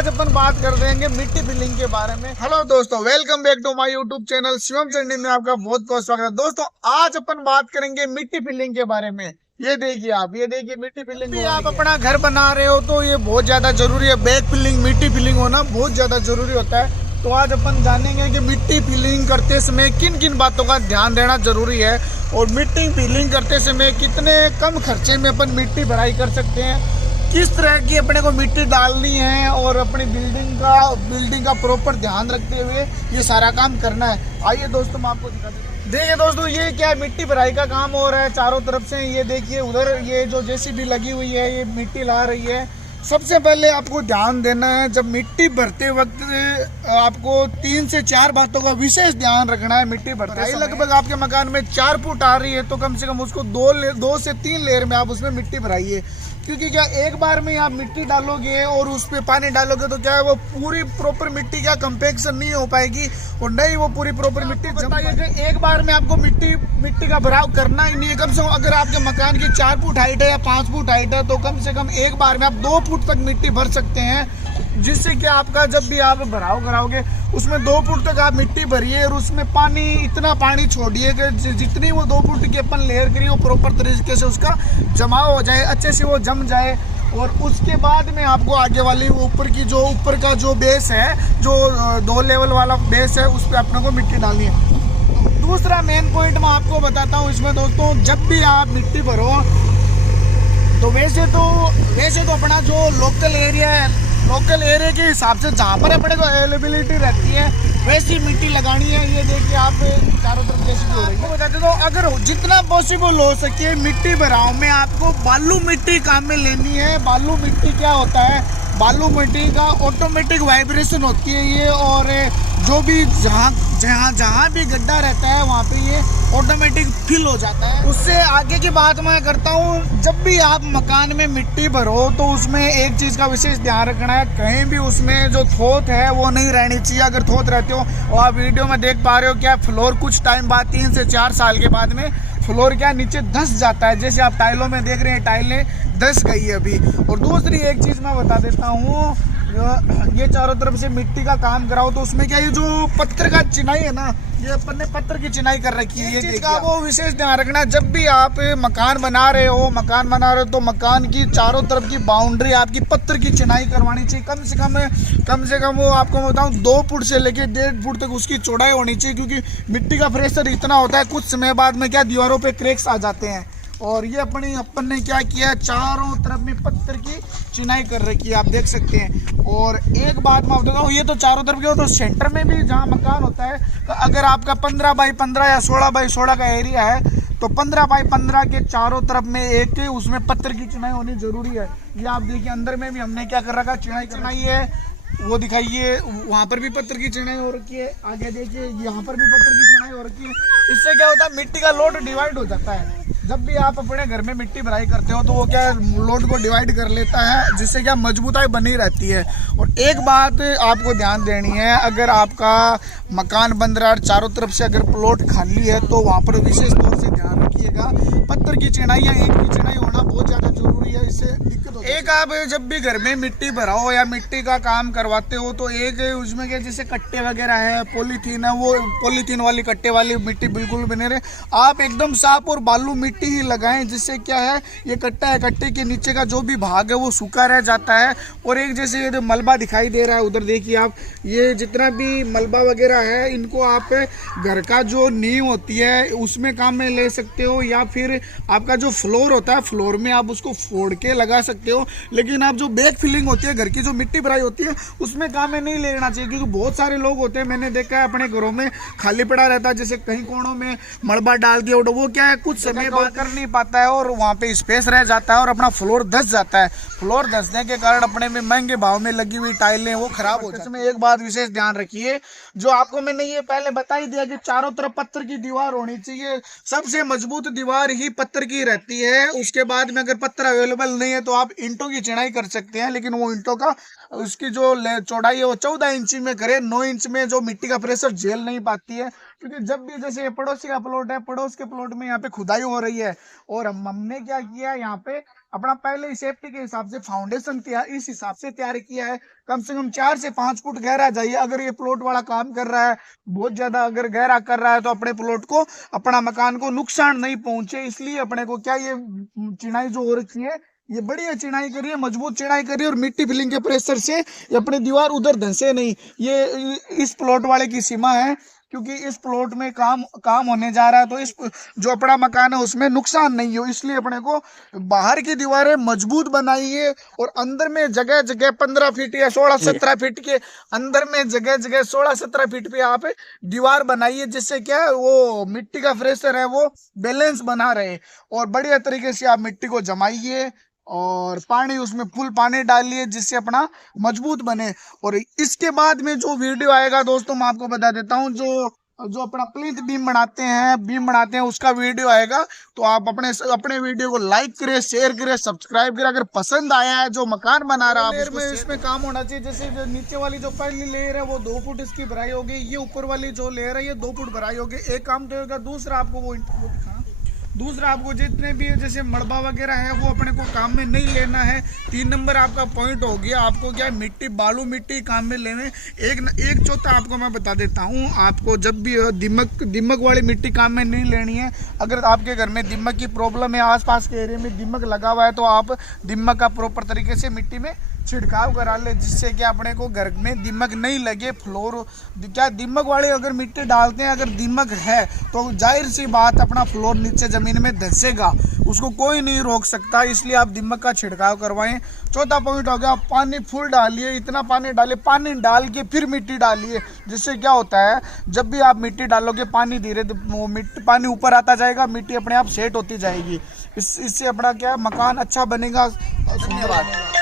आज अपन बात कर देंगे मिट्टी फिलिंग के बारे में। हेलो दोस्तों, welcome back to my YouTube channel Shivam Chandi में आपका बहुत बहुत स्वागत है। दोस्तों आज अपन बात करेंगे मिट्टी फिलिंग के बारे में। ये देखिए मिट्टी फिलिंग। आप अपना घर बना रहे हो तो ये बहुत ज्यादा जरूरी है, बैक फिलिंग मिट्टी फिलिंग होना बहुत ज्यादा जरूरी होता है। तो आज अपन जानेंगे कि मिट्टी फिलिंग करते समय किन किन बातों का ध्यान देना जरूरी है और मिट्टी फिलिंग करते समय कितने कम खर्चे में अपन मिट्टी भराई कर सकते हैं, किस तरह की अपने को मिट्टी डालनी है और अपनी बिल्डिंग का प्रॉपर ध्यान रखते हुए ये सारा काम करना है। आइए दोस्तों मैं आपको दिखा देता हूँ। देखिए दोस्तों, ये क्या मिट्टी भराई का काम हो रहा है चारों तरफ से। ये देखिए उधर ये जो जेसीबी लगी हुई है ये मिट्टी ला रही है। सबसे पहले आपको ध्यान देना है, जब मिट्टी भरते वक्त आपको 3 से 4 बातों का विशेष ध्यान रखना है। मिट्टी भरते समय लगभग आपके मकान में 4 फुट आ रही है तो कम से कम उसको 2 से 3 लेयर में आप उसमें मिट्टी भराइए। क्योंकि क्या एक बार में आप मिट्टी डालोगे और उस पर पानी डालोगे तो क्या है वो पूरी प्रॉपर मिट्टी क्या कंपैक्शन नहीं हो पाएगी और नहीं वो पूरी प्रॉपर मिट्टी बताइए कि एक बार में आपको मिट्टी का भराव करना ही नहीं है। कम से कम अगर आपके मकान की 4 फुट हाइट है या 5 फुट हाइट है तो कम से कम एक बार में आप 2 फुट तक मिट्टी भर सकते हैं, जिससे कि आपका जब भी आप भराव कराओगे उसमें 2 फुट तक आप मिट्टी भरिए और उसमें इतना पानी छोड़िए कि जितनी वो 2 फुट की अपन लेयर करिए वो प्रॉपर तरीके से उसका जमाव हो जाए, अच्छे से वो जम जाए। और उसके बाद में आपको आगे वाली ऊपर का जो बेस है, जो 2 लेवल वाला बेस है, उस पर अपने को मिट्टी डालनी है। दूसरा मेन पॉइंट मैं आपको बताता हूँ इसमें दोस्तों, जब भी आप मिट्टी भरो तो वैसे तो अपना जो लोकल एरिया के हिसाब से जहाँ पर अपने को अवेलेबिलिटी रहती है वैसी मिट्टी लगानी है। ये देखिए आप चारों तरफ जैसी भी हो रही है। बताते तो अगर जितना पॉसिबल हो सके मिट्टी भराव में आपको बालू मिट्टी काम में लेनी है। बालू मिट्टी क्या होता है, बालू मिट्टी का ऑटोमेटिक वाइब्रेशन होती है ये, और जो भी जहाँ भी गड्ढा रहता है वहाँ पे ये ऑटोमेटिक फिल हो जाता है। उससे आगे की बात मैं करता हूँ, जब भी आप मकान में मिट्टी भरो तो उसमें एक चीज़ का विशेष ध्यान रखना है, कहीं भी उसमें जो थोत है वो नहीं रहनी चाहिए। अगर थोत रहते हो और आप वीडियो में देख पा रहे हो क्या फ्लोर कुछ टाइम बाद 3 से 4 साल के बाद में फ्लोर क्या नीचे धंस जाता है, जैसे आप टाइलों में देख रहे हैं टाइलें धंस गई है अभी। और दूसरी एक चीज़ मैं बता देता हूँ, ये चारों तरफ से मिट्टी का काम कराओ तो उसमें क्या ये जो पत्थर का चिनाई है ना, ये अपन ने पत्थर की चिनाई कर रखी है। ये चीज का वो विशेष ध्यान रखना, जब भी आप मकान बना रहे हो तो मकान की चारों तरफ की बाउंड्री आपकी पत्थर की चिनाई करवानी चाहिए। कम से कम वो आपको बताऊं 2 फुट से लेके 1.5 फुट तक उसकी चौड़ाई होनी चाहिए, क्योंकि मिट्टी का प्रेशर इतना होता है कुछ समय बाद में क्या दीवारों पे क्रैक्स आ जाते हैं। और ये अपन ने क्या किया, चारों तरफ में पत्थर की चिनाई कर रखी है, आप देख सकते हैं। और एक बात मैं बताता हूँ, ये तो चारों तरफ के, तो सेंटर में भी जहाँ मकान होता है, तो अगर आपका 15 बाई 15 या 16 बाई 16 का एरिया है तो 15 बाई 15 के चारों तरफ में एक उसमें पत्थर की चिनाई होनी जरूरी है। ये आप देखिए अंदर में भी हमने क्या कर रखा, चिनाई है वो दिखाइए, वहाँ पर भी पत्थर की चिनाई हो रखी है। आगे देखिए यहाँ पर भी पत्थर की चिनाई हो रखी है। इससे क्या होता है, मिट्टी का लोड डिवाइड हो जाता है। जब भी आप अपने घर में मिट्टी भराई करते हो तो वो क्या लोड को डिवाइड कर लेता है, जिससे क्या मजबूताई बनी रहती है। और एक बात आपको ध्यान देनी है, अगर आपका मकान बन रहा है चारों तरफ से अगर प्लॉट खाली है तो वहाँ पर विशेष तौर से ध्यान रखिएगा, पत्थर की चिनाई या ईंट की चिनाई होना बहुत ज़्यादा जरूरी है, इससे दिक्कत होती है। एक आप जब भी घर में मिट्टी भराओ या मिट्टी का काम करवाते हो तो एक उसमें क्या जैसे कट्टे वगैरह है, पॉलीथीन है, वो पॉलीथीन वाली कट्टे वाली मिट्टी बिल्कुल भी नहीं रहे, आप एकदम साफ और बालू मिट्टी ही लगाएं, जिससे क्या है ये कट्टा है, कट्टे के नीचे का जो भी भाग है वो सूखा रह जाता है। और एक जैसे ये मलबा दिखाई दे रहा है उधर देखिए आप, ये जितना भी मलबा वगैरह है इनको आप घर का जो नींव होती है उसमें काम में ले सकते हो, या फिर आपका जो फ्लोर होता है फ्लोर में आप उसको फोड़ के लगा सकते हो। लेकिन आप जो बैक फिलिंग होती है, घर की जो मिट्टी भराई होती है, उसमें काम में नहीं लेना चाहिए, क्योंकि बहुत सारे लोग होते हैं, मैंने देखा है अपने घरों में खाली पड़ा रहता है, जैसे कहीं कोनों में मलबा डाल दिया, वो क्या है कुछ समय बाद कर नहीं पाता है और वहाँ पे स्पेस रह जाता है और अपना फ्लोर धंस जाता है। फ्लोर धंसने के कारण अपने में महंगे भाव में लगी हुई टाइलें वो खराब हो जाती है। एक बात विशेष ध्यान रखिए, जो आपको मैंने ये पहले बता ही दिया कि चारों तरफ पत्थर की दीवार होनी चाहिए, सबसे मजबूत दीवार ही पत्थर की रहती है। उसके बाद में अगर पत्थर अवेलेबल नहीं है तो आप ईंटों की चिनाई कर सकते हैं, लेकिन वो ईंटों का उसकी जो चौड़ाई है वो 14 इंच में करें, 9 इंच में जो मिट्टी का प्रेशर झेल नहीं पाती है। क्योंकि जब भी जैसे पड़ोसी का प्लॉट है, पड़ोस के प्लॉट में यहाँ पे खुदाई हो रही है और हमने क्या किया यहाँ पे अपना पहले सेफ्टी के हिसाब से फाउंडेशन इस हिसाब से तैयार किया है। कम से कम 4 से 5 फुट गहरा जाइए। अगर ये प्लॉट वाला काम कर रहा है बहुत ज्यादा अगर गहरा कर रहा है तो अपने प्लॉट को, अपना मकान को नुकसान नहीं पहुंचे, इसलिए अपने को क्या ये चिनाई जो हो रखी है ये बढ़िया चिनाई करिए, मजबूत चिनाई करिए और मिट्टी फिलिंग के प्रेशर से ये अपनी दीवार उधर धंसे नहीं। ये इस प्लॉट वाले की सीमा है, क्योंकि इस प्लॉट में काम होने जा रहा है, तो इस जो अपना मकान है उसमें नुकसान नहीं हो, इसलिए अपने को बाहर की दीवारें मजबूत बनाइए और अंदर में जगह जगह 15 फीट या 16-17 फीट के अंदर में जगह जगह 16-17 फीट पे आप दीवार बनाइए, जिससे क्या है वो मिट्टी का प्रेशर है वो बैलेंस बना रहे और बढ़िया तरीके से आप मिट्टी को जमाइए और पानी उसमें फुल पानी डालिए जिससे अपना मजबूत बने। और इसके बाद में जो वीडियो आएगा दोस्तों मैं आपको बता देता हूँ, जो अपना प्लिंथ बीम बनाते हैं उसका वीडियो आएगा, तो आप अपने वीडियो को लाइक करें, शेयर करें, सब्सक्राइब करें। अगर पसंद आया है जो मकान बना रहा है आप इसमें काम होना चाहिए। जैसे जो नीचे वाली जो पहली लेयर है वो 2 फुट इसकी भराई होगी, ये ऊपर वाली जो लेयर है ये 2 फुट भराई होगी। एक काम तो होगा। दूसरा आपको जितने भी जैसे मड़बा वगैरह है वो अपने को काम में नहीं लेना है। 3 नंबर आपका पॉइंट हो गया, आपको क्या मिट्टी बालू मिट्टी काम में लेने। एक चौथा आपको मैं बता देता हूँ, आपको जब भी दीमक वाली मिट्टी काम में नहीं लेनी है। अगर आपके घर में दीमक की प्रॉब्लम है, आसपास के एरिया में दीमक लगा हुआ है, तो आप दीमक का प्रॉपर तरीके से मिट्टी में छिड़काव करा ले, जिससे कि अपने को घर में दीमक नहीं लगे। फ्लोर क्या दीमक वाले अगर मिट्टी डालते हैं, अगर दीमक है तो जाहिर सी बात अपना फ्लोर नीचे जमीन में धंसेगा, उसको कोई नहीं रोक सकता, इसलिए आप दीमक का छिड़काव करवाएं। चौथा पॉइंट हो गया, पानी फुल डालिए, इतना पानी डालिए, पानी डाल के फिर मिट्टी डालिए, जिससे क्या होता है जब भी आप मिट्टी डालोगे पानी धीरे पानी ऊपर आता जाएगा, मिट्टी अपने आप सेट होती जाएगी। इससे अपना क्या मकान अच्छा बनेगा। धन्यवाद।